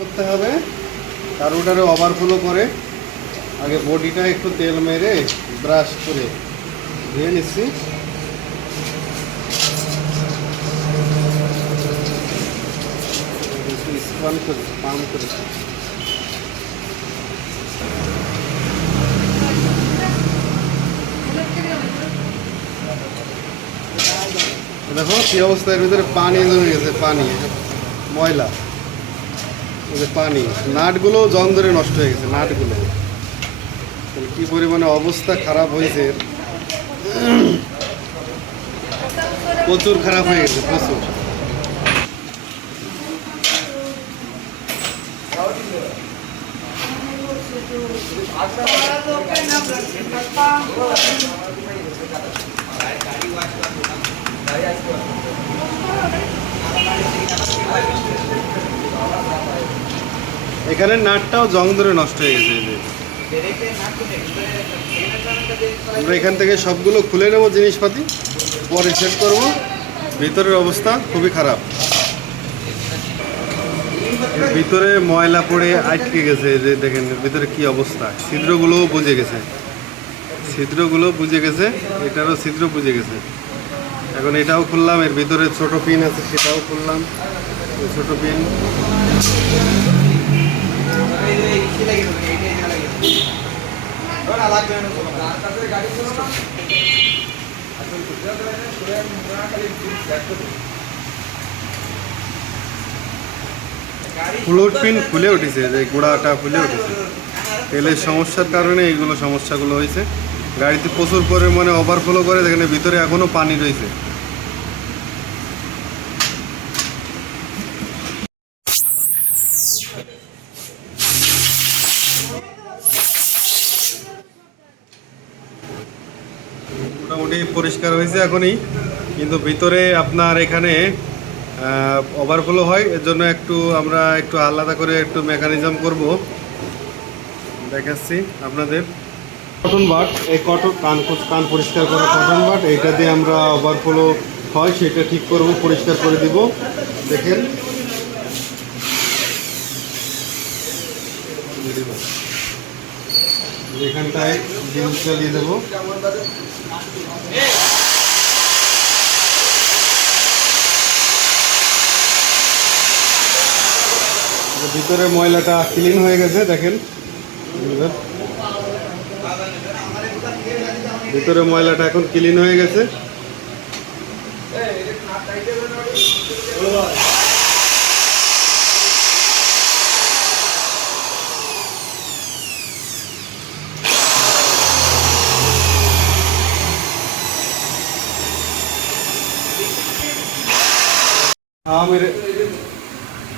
করতে হবে। তার ওটারে ওভারফ্লো করে আগে বডিটা একটু তেল মেরে ব্রাশ করে ধুয়ে নিচ্ছি। করে করে। দেখো কি অবস্থা, এর ভিতরে পানি জমে গেছে, পানি, ময়লা। যে পানি, নাটগুলো জং ধরে নষ্ট হয়ে গেছে, নাটগুলো। কি পরিমাণে অবস্থা খারাপ হয়েছে? প্রচুর খারাপ হয়ে গেছে, প্রচুর। এখানে নাটটাও জং ধরে নষ্ট হয়ে গেছে আমরা এখান থেকে সবগুলো খুলে নেব জিনিসপাতি, পরে চেক করব। ভিতরের অবস্থা খুবই খারাপ। ভিতরে ময়লা পড়ে আটকে গেছে যে দেখেন ভিতরে কি অবস্থা। ছিদ্রগুলোও বুঝে গেছে। ছিদ্রগুলো বুঝে গেছে, এটারও ছিদ্র বুঝে গেছে। এখন এটাও খুললাম, এর ভিতরে ছোট পিন আছে, সেটাও খুললাম। ছোট পিন। ফ্লোর পিন খুলে উঠেছে, যে গোড়াটা খুলে উঠেছে। তেলের সমস্যার কারণে এইগুলো সমস্যাগুলো হয়েছে। গাড়িতে প্রচুর পরিমাণে ওভারফ্লো করে এর ভিতরে এখনও পানি রয়েছে। মোটামুটি পরিষ্কার হয়েছে এখনই। কিন্তু ভিতরে আপনার এখানে ওভারফ্লো হয়, এর জন্য একটু আমরা একটু আলাদা করে একটু মেকানিজম করব। দেখাচ্ছি আপনাদের। কটন বাট এই কটন কান কান পরিষ্কার করা কটন বাট এইটা দিয়ে আমরা ওভারফ্লো হয়, সেটা ঠিক করব, পরিষ্কার করে দিব। দেখেন। এখানটায় ডিম চালিয়ে দেবো। ভিতরে ময়লাটা ক্লিন হয়ে গেছে, দেখেন। ভিতরে ময়লাটা এখন ক্লিন হয়ে গেছে। হাওয়া মেরে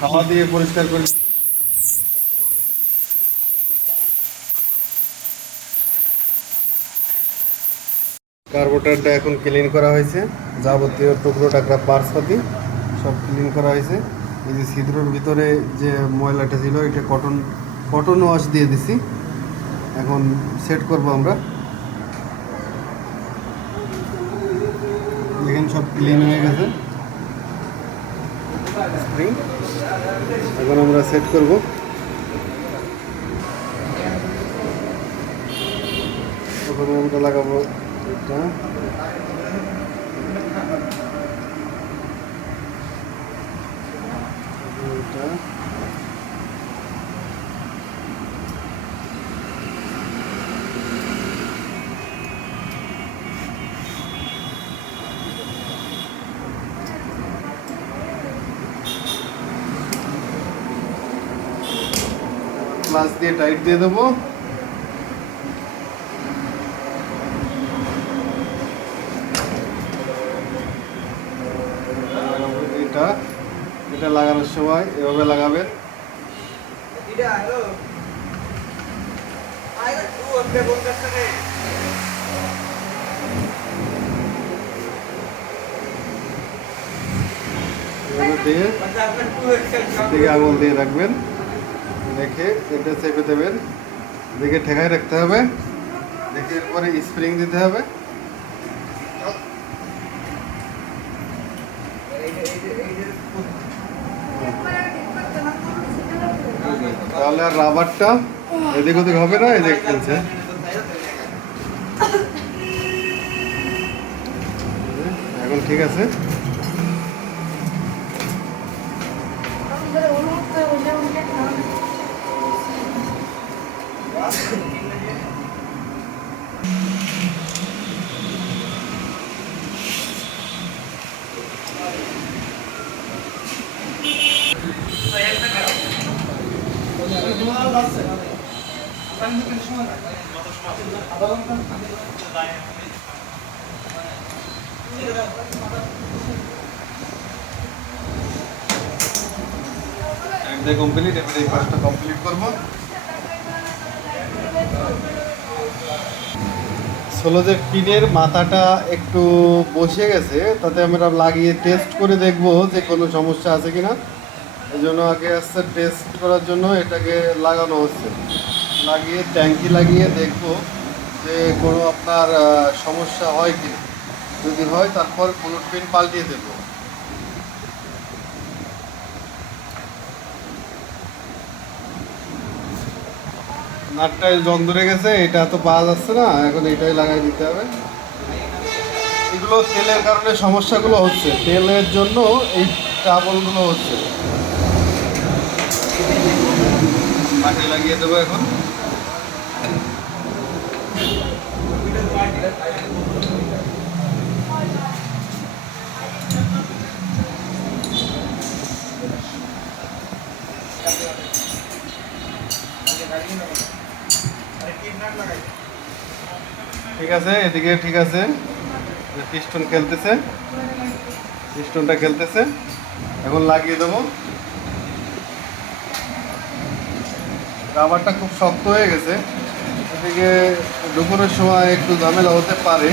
হাওয়া দিয়ে পরিষ্কার করে কার্বোটারটা এখন ক্লিন করা হয়েছে। যাবতীয় টুকরো টাকরা পার্স পাতি সব ক্লিন করা হয়েছে। এই যে ছিদ্রর ভিতরে যে ময়লাটা ছিল, এটা কটন কটন ওয়াশ দিয়ে দিছি। এখন সেট করব আমরা। দেখেন সব ক্লিন হয়ে গেছে। স্প্রিং। এখন আমরা সেট করব। প্রথমে আমরা লাগাবো এটা। এটা। প্লাস দিয়ে টাইট দিয়ে দেবো। এটা এটা লাগানোর সময় এভাবে লাগাবেন দিয়ে আঙুল দিয়ে রাখবেন। রেখে এটা চেপে দেবেন দিকে ঠেকায় রাখতে হবে। দেখে এরপরে স্প্রিং দিতে হবে। তাহলে আর রাবারটা এদিক ওদিক হবে না, এদিক খেলছে। এখন ঠিক আছে। কমপ্লিট এবারে এই পাঁচটা কমপ্লিট করব। ষোলো যে পিনের মাথাটা একটু বসে গেছে, তাতে আমরা লাগিয়ে টেস্ট করে দেখব যে কোনো সমস্যা আছে কিনা। এই জন্য আগে আসছে টেস্ট করার জন্য এটাকে লাগানো হচ্ছে। লাগিয়ে ট্যাঙ্কি লাগিয়ে দেখব যে কোনো আপনার সমস্যা হয় কি। যদি হয় তারপর কোনো পিন পাল্টিয়ে দেবো। নাটটায় জং ধরে গেছে, এটা তো পাওয়া যাচ্ছে না, এখন এটাই লাগাই দিতে হবে। এগুলো তেলের কারণে সমস্যাগুলো হচ্ছে, তেলের জন্য এই টাবলগুলো হচ্ছে। মাটি লাগিয়ে দেবো এখন। ঠিক আছে, এদিকে ঠিক আছে। পিস্টন খেলতেছে, পিস্টনটা খেলতেছে। এখন লাগিয়ে দেবো। রাবারটা খুব শক্ত হয়ে গেছে। এদিকে দুপুরের সময় একটু ঝামেলা হতে পারে।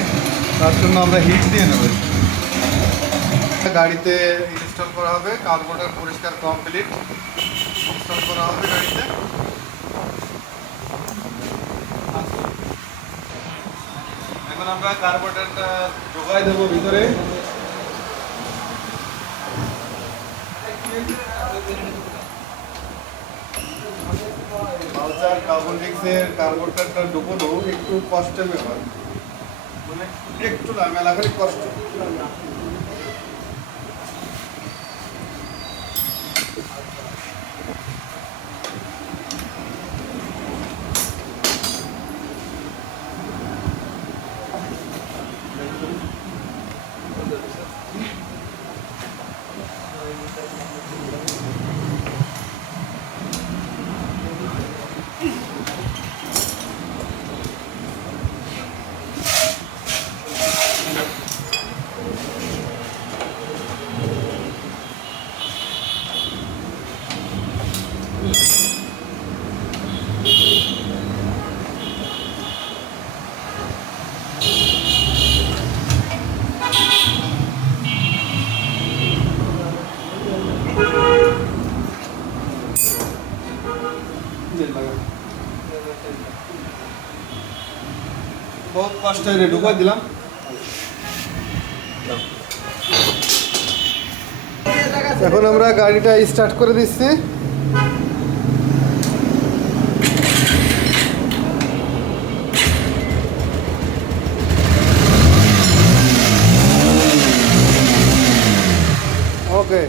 তার জন্য আমরা হিট দিয়ে নেব। গাড়িতে ইনস্টল করা হবে। কার্বোর্ডের পরিষ্কার কমপ্লিট ইনস্টল করা হবে গাড়িতে। এখন আমরা কার্বোরেটরটা ঢোকাই দেবো ভিতরে। পালসার কার্বন একটু কষ্টের ব্যাপার। মানে একটু ঝামেলা করে কষ্ট। পাঁচটা এটা ঢুকা দিলাম। এখন আমরা গাড়িটা স্টার্ট করে দিচ্ছি। ওকে